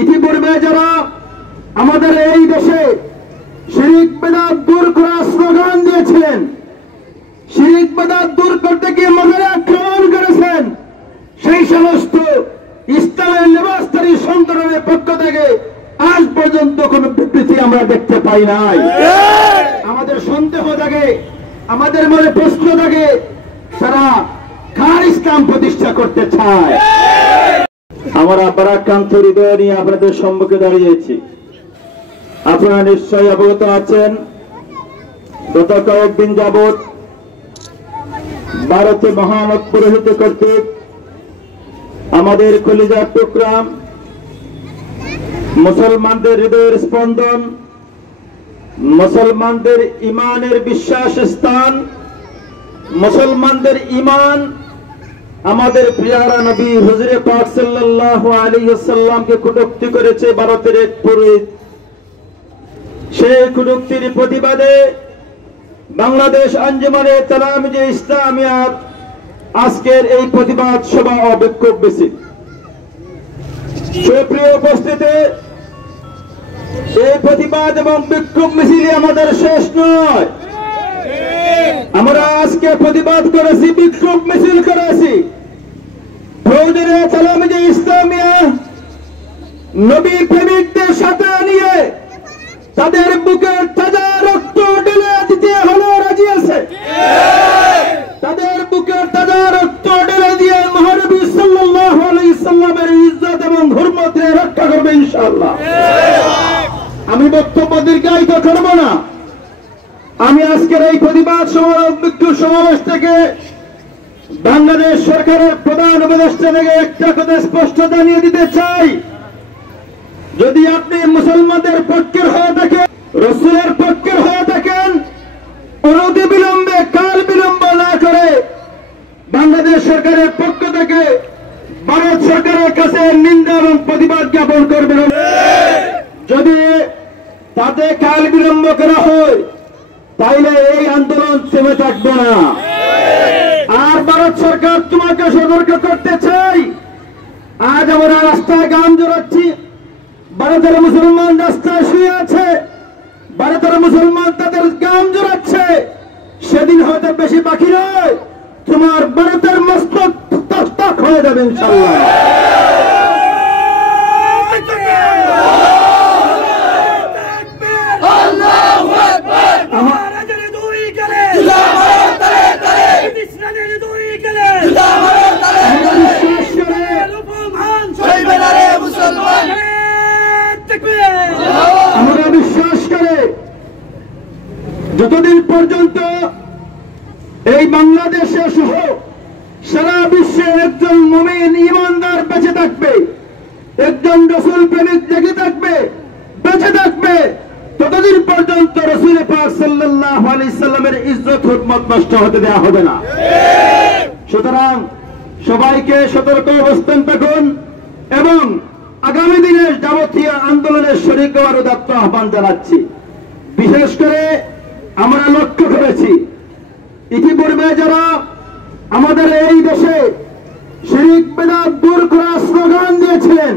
ইতিপূর্বে যারা আমাদের এই দেশে শিরক বিদআত দূর করার স্লোগান দিয়েছিলেন, শিরক বিদআত দূর করতে গিয়ে মাজারে আক্রমণ করেছেন, সেই সমস্ত ইসলামের লেবাসধারী সংগঠনের পক্ষ থেকে আজ পর্যন্ত কোন বিবৃতি আমরা দেখতে পাই নাই। আমাদের সন্দেহ থাকে, আমাদের মনে প্রশ্ন থাকে, তারা কার ইসলাম প্রতিষ্ঠা করতে চায়। আমরা পরাক্রান্ত হৃদয় নিয়ে আপনাদের সম্মুখে দাঁড়িয়েছি। আপনারা নিশ্চয়ই অবগত আছেন, গত কয়েকদিন যাবৎ ভারতে মহামত পুরোহিত কর্তৃক আমাদের কলিজার টুকরা মুসলমানদের হৃদয়ের স্পন্দন, মুসলমানদের ইমানের বিশ্বাস স্থান, মুসলমানদের ইমান আমাদের প্রিয়ারা নবী হুজুরে পাক সাল্লাল্লাহু আলাইহি ওয়াসাল্লামকে কটূক্তি করেছে ভারতের এক পুরোহিত। সেই কটূক্তির প্রতিবাদে বাংলাদেশ আঞ্জুমানে তালামিজে ইসলামিয়ার আজকের এই প্রতিবাদ সভা ও বিক্ষোভ মিছিল। সুপ্রিয় উপস্থিতি, এই প্রতিবাদ এবং বিক্ষোভ মিছিলে আমাদের শেষ নয়। আমরা আজকে প্রতিবাদ করেছি, বিক্ষোভ মিছিল করেছি, হুজুরে তালামিজে ইসলামিয়া নবী প্রেমিকদের সাথে নিয়ে তাদের বুকের তাজা রক্ত ঢেলে দিতে হলো রাজি আছে। তাদের বুকের তাজা রক্ত ঢেলে দিয়ে মহানবী সাল্লাল্লাহু আলাইহি সাল্লামের ইজ্জত এবং হুরমতে রক্ষা করবে ইনশাআল্লাহ। আমি বক্তব্য দীর্ঘায়িত করব না। আমি আজকের এই প্রতিবাদ সমাবেশ থেকে বাংলাদেশ সরকারের প্রধান উপদেষ্টা থেকে একটা কথা স্পষ্ট জানিয়ে দিতে চাই, যদি আপনি মুসলমানদের পক্ষের হয়ে থাকেন, রাসূলের পক্ষের হয়ে থাকেন, অনতি বিলম্বে কাল বিলম্ব না করে বাংলাদেশ সরকারের পক্ষ থেকে ভারত সরকারের কাছে নিন্দা এবং প্রতিবাদ জ্ঞাপন করবেন। যদি তাতে কাল বিলম্ব করা হয় তাইলে এই আন্দোলন থেমে থাকবে না। আর ভারত সরকার তোমাকে সতর্ক করতে চাই, আজ আমরা রাস্তায় গান জোরাচ্ছি, ভারতের মুসলমান রাস্তায় শুয়ে আছে, ভারতের মুসলমান তাদের গান জোরাচ্ছে, সেদিন হয়তো বেশি বাকি নয়, তোমার ভারতের মস্তক তক্তক হয়ে যাবে ইনশাআল্লাহ। আমরা বিশ্বাস করে যতদিন পর্যন্ত এই বাংলাদেশে সহ সারা বিশ্বে একজন মুমিন ইমানদার বেঁচে থাকবে, একজন রাসূল প্রেমিক জেগে থাকবে, বেঁচে থাকবে, ততদিন পর্যন্ত রাসূল পাক সাল্লাল্লাহু আলাইহি সাল্লামের ইজ্জত হুরমত নষ্ট হতে দেওয়া হবে না। সুতরাং সবাইকে সতর্ক অবস্থান থাকুন এবং আগামী দিনের যাবতীয় আন্দোলনের শরীক হওয়ার উদাত্ত আহ্বান জানাচ্ছি। বিশেষ করে আমরা লক্ষ্য করেছি, ইতিপূর্বে যারা আমাদের এই দেশে শিরক বিদআত দূর করার স্লোগান দিয়েছিলেন,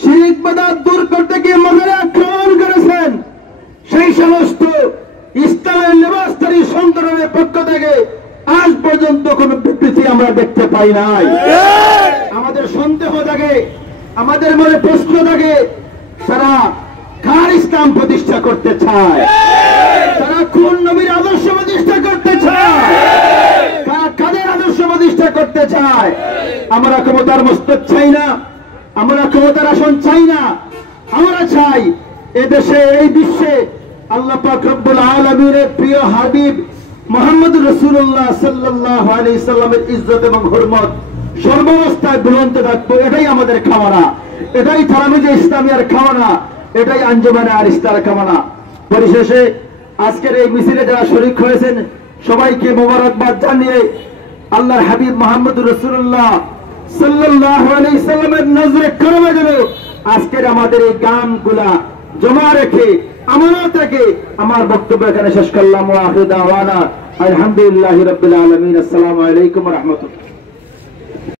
শিরক বিদআত দূর করতে গিয়ে মাজারে আক্রমণ করেছেন, সেই সমস্ত ইসলামের লেবাসধারী সংগঠনের পক্ষ থেকে আজ পর্যন্ত কোন বিবৃতি আমরা দেখতে পাই নাই। আমাদের সন্দেহ থাকে, আমাদের মনে প্রশ্ন থাকে, তারা কার ইসলাম প্রতিষ্ঠা করতে চায়, তারা কোন নবীর আদর্শ প্রতিষ্ঠা করতে চায়, কাদের আদর্শ প্রতিষ্ঠা করতে চায়। আমরা ক্ষমতার মস্তক চাই না, আমরা ক্ষমতার আসন চাই না, আমরা চাই এদেশে এই বিশ্বে আল্লাহ পাক রব্বুল আলামিনের প্রিয় হাবিব মুহাম্মদুর রাসূলুল্লাহ সাল্লাল্লাহু আলাইহি সাল্লামের ইজ্জত এবং হুরমত সর্বাবস্থায় বুলন্দ থাকবো। এটাই আমাদের কামনা, এটাই তালামিজে ইসলামিয়ার কামনা, এটাই আঞ্জুমানে আল ইসলামের কামনা। পরিশেষে আজকের এই মিছিলে যারা শরীক হয়েছেন সবাইকে মোবারকবাদ জানিয়ে আল্লাহর হাবিব মুহাম্মদুর রাসূলুল্লাহ সাল্লাল্লাহু আলাইহি সাল্লামের নজরে করমে যেন আজকের আমাদের এই গানগুলা জমা রেখে আমানত রেখে আমার বক্তব্য এখানে শেষ করলাম। ওয়া আখিরু দাওয়ানা আলহামদুলিল্লাহি রাব্বিল আলামিন। আসসালামু আলাইকুম ওয়া রাহমাতুল্লাহ।